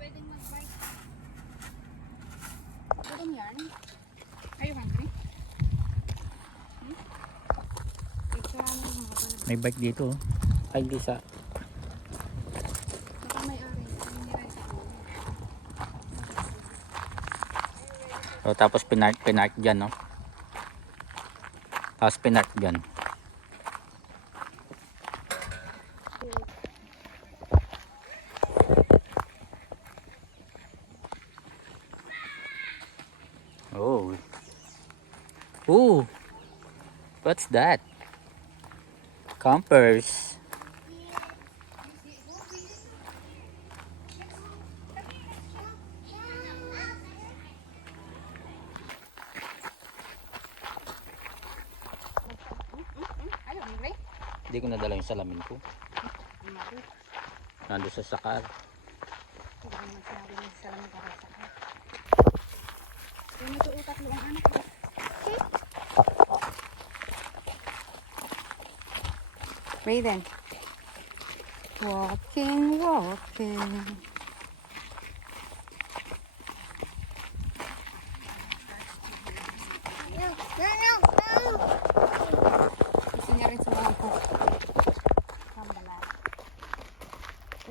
pwedeng mag-bike. Gutom yan. Are you hungry? May bike dito. Ay, di sa... Baka may ari. So, tapos pinark dyan, no? Tapos pinark dyan. Oh. Ooh. What's that? Campers. Are you hungry? Hindi ko nadala yung salamin ko. Nandun sa sakar. Hindi ko naman sinabi ng salamin para sa akin. Yung ito tatlo ang anak ko. Raiden. Walking, walking. Gusto niya rin sa mga po. Kambalan.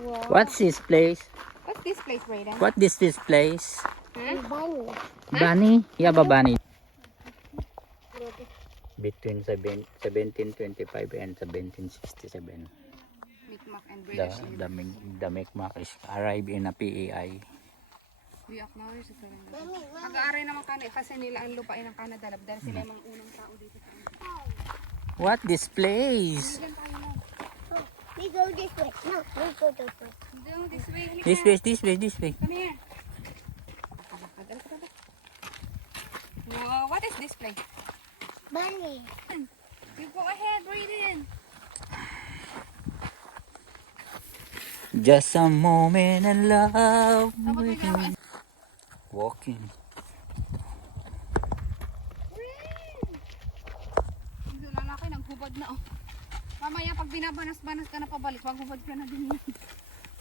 Wow. What's this place? What's this place, Raiden? What is this place? Huh? Bunny? Yeah, ba bunny? Between 1725 and 1767. Micmac and British. The Micmac is arrived in a PEI. We acknowledge the surrender. Nag-aaray naman kasi nila ang lupain ng Canada dahil sila yung mga unang tao dito sa What this place? Diyan tayo na. We go this way. No, we go this way. Doon, this way. Halika. This way. Come here. Wow, what is this place? Bunny. You go ahead, Raiden. Just a moment in love. Abot mo na. Walking. Doon na kayo, naghubad na oh. Mamaya pag binabanas-banas ka na pabalik, maghubad ka na din yan.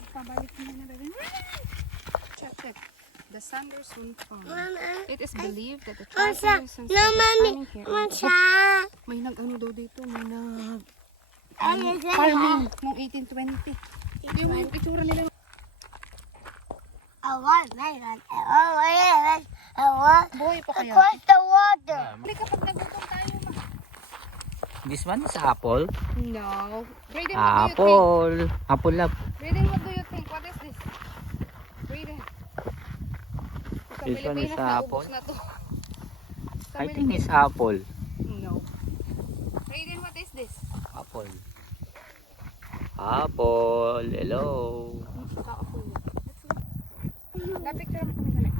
Pabalik na na rin. Check. The sun will soon come. Mama. It is believed that the Masa. travelers and No, mommy. here. Masa. May nag-ano daw dito, may nag Ano sa- farming noong 1820. Yung itsura nila. I want melon. I want Boy pa kaya. across the water. Hindi kapag nagutom tayo. This one is apple. No. Raiden, what do you think? Apple love. Raiden, what do you think? What is this? Raiden. Sa This one is Pilipinas, naubos apple. na to. Sa I think Pilipinas- it's apple. No. Raiden, what is this? Apple. Apple. Hello. Na-picture mo kami dali.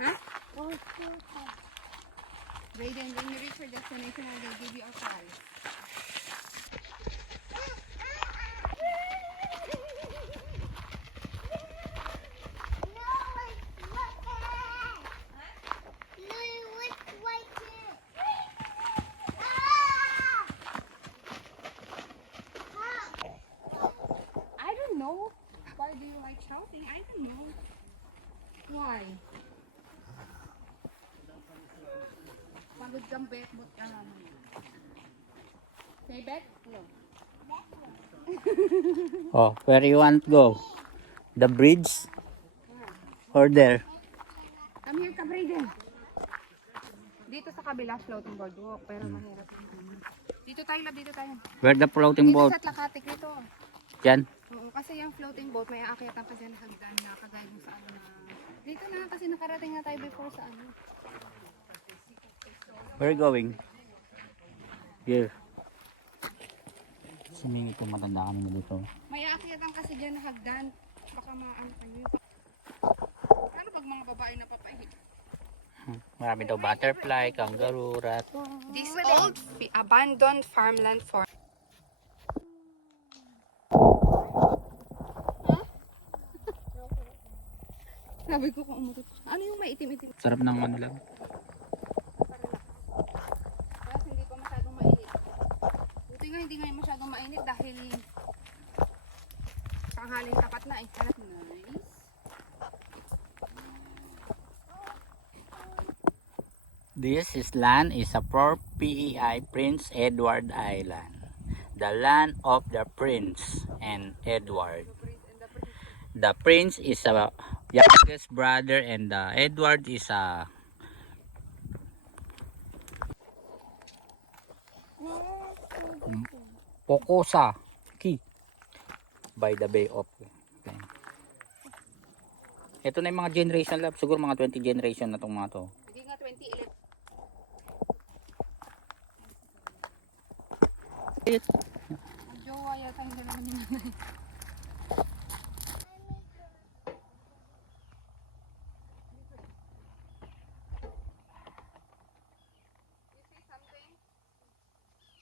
Ha? Raiden, when you reach your destination, I will give you a prize. I don't know. Why do you like shouting? I don't know. Why? Pagod kang bet, but say bet? No. Oh, where you want to go? The bridge? Or there? Come here ka, Brayden. Dito sa kabila, floating boardwalk, pero mahirap. Dito tayo, lab, dito tayo. Where the floating Dito boat? sa Tlacatic dito. Yan. Oo, kasi yung floating boat, may aakyatan pa dyan hagdan na kagaya mo sa ano na. Dito na, kasi nakarating na tayo before sa ano. Where you going? Here. Sumingit yung matanda kami dito. May aakyatan kasi dyan na hagdan. Baka maano kayo. Ano pag mga babae na papahi? Marami daw butterfly, kangaroo, rat. This old abandoned farmland for Sabi ko kung umutot. Ano yung maitim-itim? Sarap ng ano lang. Kasi hindi pa masyadong mainit. Buti nga hindi ngayon masyadong mainit dahil panghaling tapat na eh. Hanap na. This is land is a for PEI, Prince Edward Island. The land of the Prince and Edward. The Prince is a youngest brother and the Edward is a Pocosa Key by the Bay of. Okay. Ito na yung mga generation lab. Siguro mga 20 generation na itong mga to. Hindi nga 2011. Ang jowa yata hindi naman yung nanay. You see something?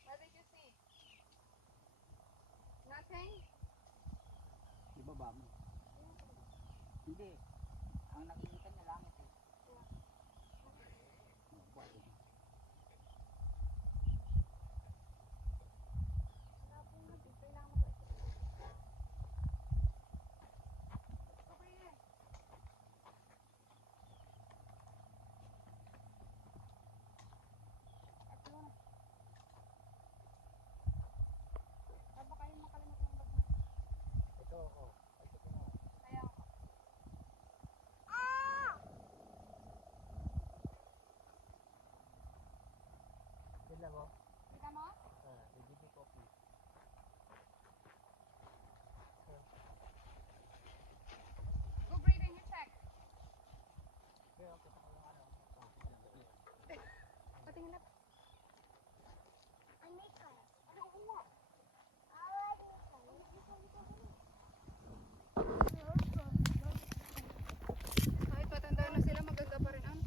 What did you see? Nothing? Ibaba mo. Hindi. Ang nakikita niya langit eh. Ito oh. Ito ko na. Kaya Sila mo? kita mo? Bibili coffee. Go breathing, you check. Patingin na. Ano mo? Kahit patanda na sila, maganda pa rin. Ano?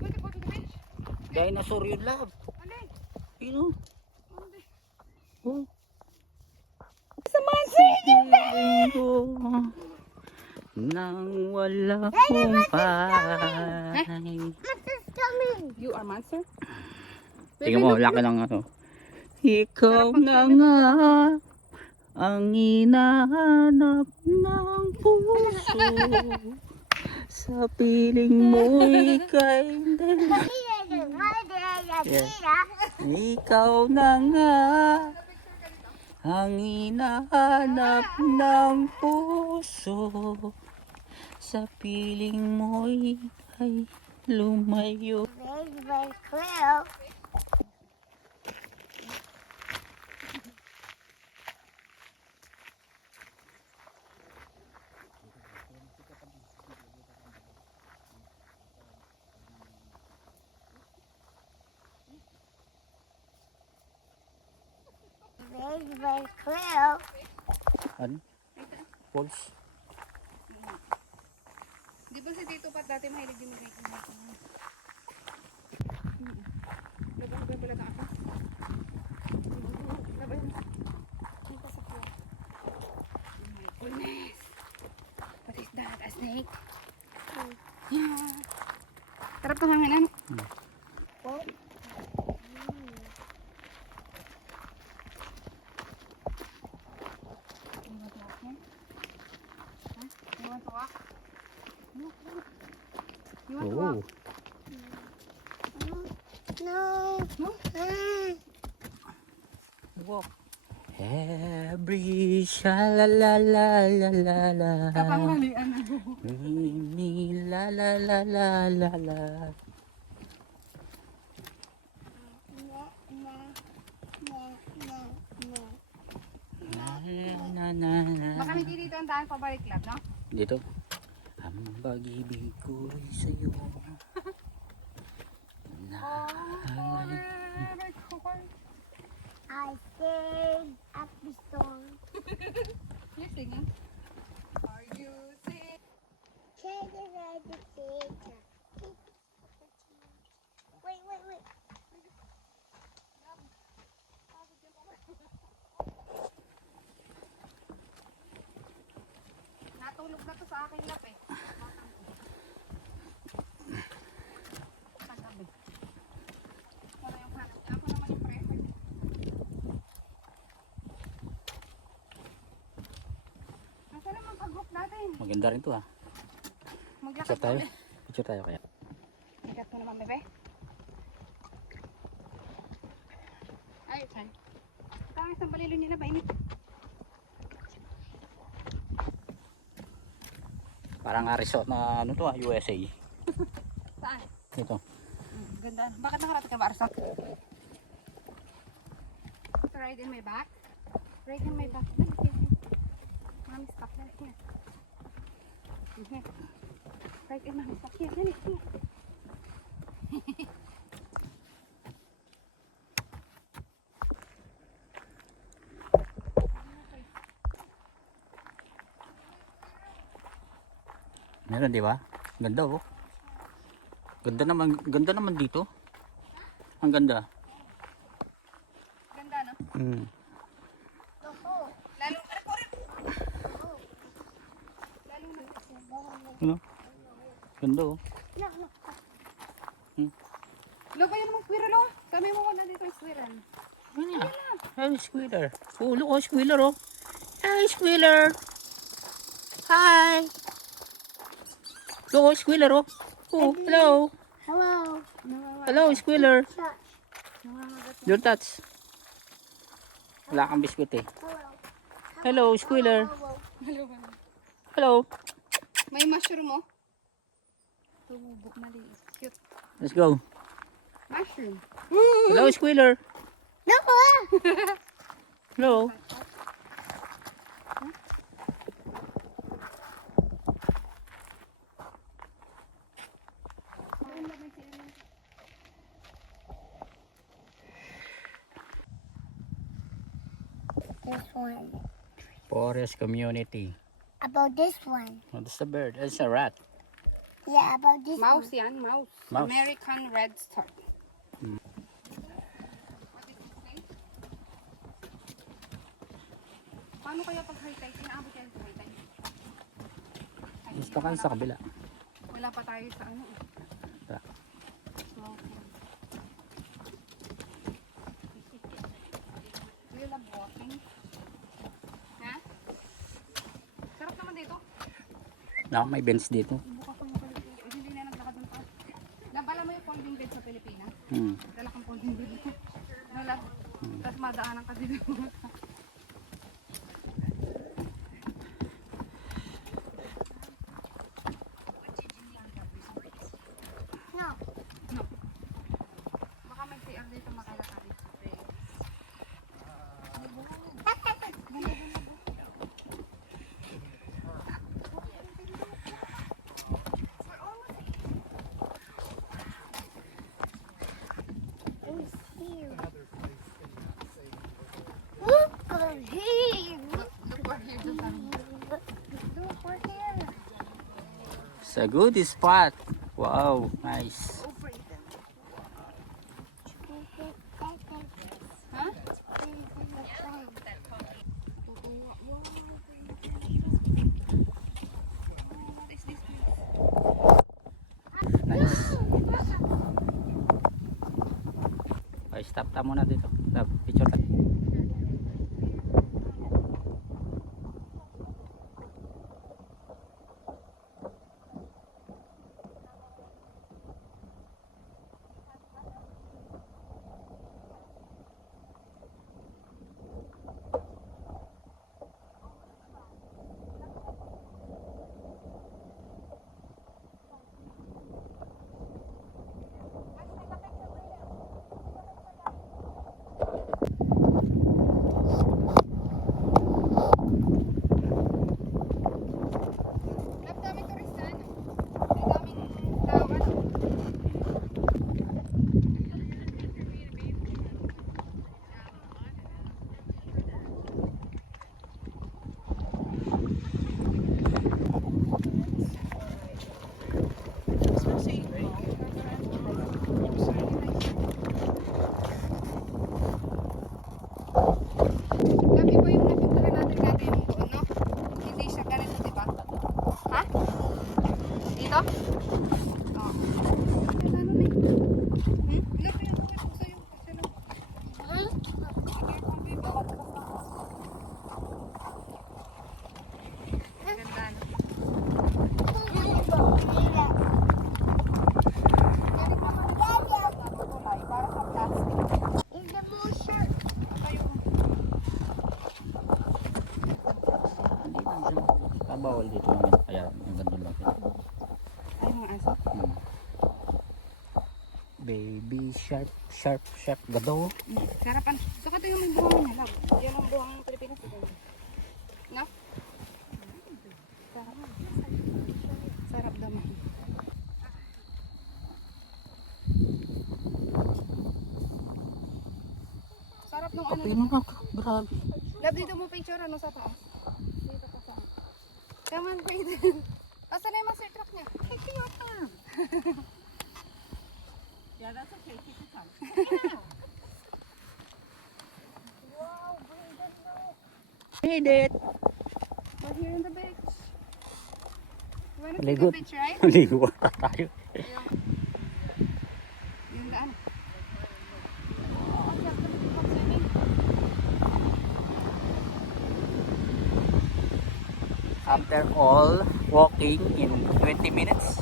You want to go to the beach? Dinosaur yun lab. Alin? Yun oh. Alin? Oh. Nang wala kumpay. You are monster? Tingnan mo, laki ng ano. Ikaw na nga ang hinahanap ng puso. Sa piling mo'y kainday. Ikaw na nga ang hinahanap ng puso. Sa piling mo'y ay lumayo. Ano? Pulse. Di ba si Tito Pat dati mahilig din mag-make-up? Labay pala na ako. Labay na. Dito sa floor. Oh my goodness. What is that? A snake? Yeah. Tarap to hangin ano? You want to walk? You want to walk? Walk. Every sha-la-la-la-la-la-la. Kapanghalian na go. Mi la-la-la-la-la-la. Na-na-na-na. Baka hindi dito ang daan pabalik lab, no? Dito. Ang pag-ibig ko'y sa'yo. I sing at the storm. You're singing. Are you singing? Wait. Natulog na to sa aking lap eh. Kagabi. Wala yung hanap. Ako naman yung prefer. Nasaan naman pag-group natin? Maganda rin to ha. Maglakad Picture tayo. kami. Picture tayo kaya. naman, bebe. Ay, saan? Tangis ng balilo nila, mainit. Parang resort na ano to USA. Saan? Ito. Ganda. Bakit nakarating ka ba, Arsa? Ride in my back? Ride in my back. Dali, here. Mami, stop. Dali, here. Here. Ride in mami, stop. Here, dali, here. Meron, di ba? Ganda oh. Ganda naman dito. Ang ganda. Ganda, no? Hmm. Lalo, ano po rin? Lalo na. Ano? Ganda oh. Lo, ba yun namang squirrel, oh? Kami mo muna dito yung squirrel. Ano yan? Ay, squealer. Oh, look oh, squealer oh. Hi, squealer. Hi. Look oh, squealer oh. Oh, hello. Hello. Hello, squealer. Shush. Your touch. Wala kang biskuit eh. Hello. Hello, squealer. Hello, hello. Hello. May mushroom, oh. Tumubok maliit. Cute. Let's go. Mushroom. Hello, squealer. No. Hello. This one. Forest community. About this one. Oh, that's a bird. It's a rat. Yeah, about this Mouse one. yan, mouse. Mouse. American red star. Paano kaya pag high tide? Inaabot yan sa high tide? Ay, Gusto ka sa kabila. wala pa tayo sa ano. Eh. Wala. So, do you love walking? Ha? Sarap naman dito. May bench dito. Buka ko yung Pilipinas. Hindi na naglakad ng pa. Nabala mo yung folding bed sa Pilipinas? Hmm. Dala kang folding bed. No, love. Tapos madaanan ka dito. No. No. Baka may CR dito makalakad. It's here. Look over here. Look for here. Look for here. It's a good spot. Wow, nice. Over there. Huh? Huh? What is this? Nice. Okay, stop ta muna dito. Stop, picture ka. bawal dito kaya yung ganun lang. Ay, mga aso. Baby shark, sharp, sharp, gado. Sarapan. Saka ito yung may buhang niya, love. Yan ang buhang ng Pilipinas. No? Sarap. Sarap naman. Sarap nung ano. Kape mo na, grabe. Love, dito mo picture ano sa taas. Dito pa sa. Come on, wait. Asan na yung master truck niya? Kiki yun na. Yeah, that's okay. Keep it on. Made it. We're here in the beach. You wanna see Maligot. the beach, right? Maligo pa tayo. Yung daan. Oh, ang sarap naman yung pag-swimming. After all walking in 20 minutes,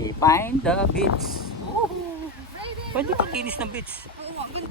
we find the beach. Pwede paglinis ng beach. Oo, ang ganda.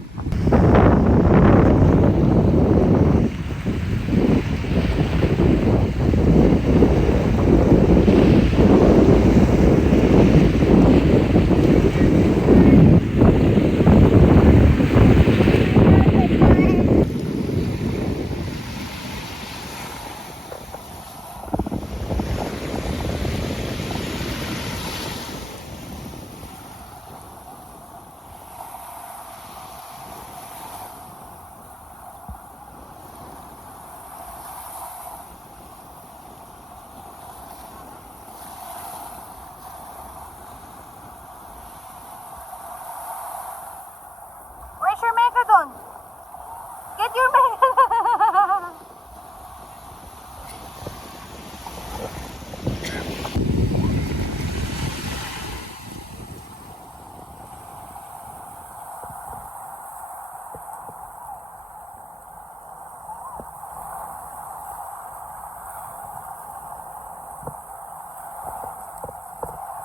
Where's your megalodon? Get your megalodon!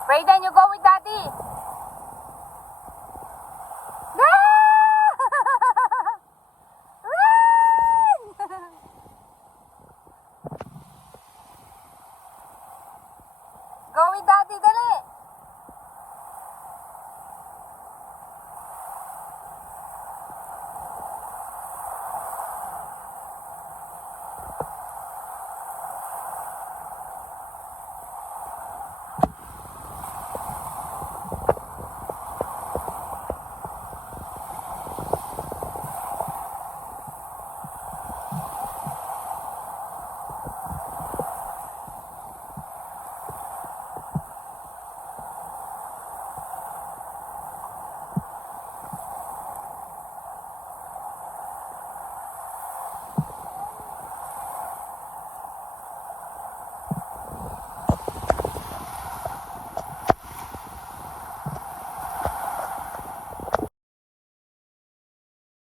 Brayden, you go with daddy! Go with daddy, dali!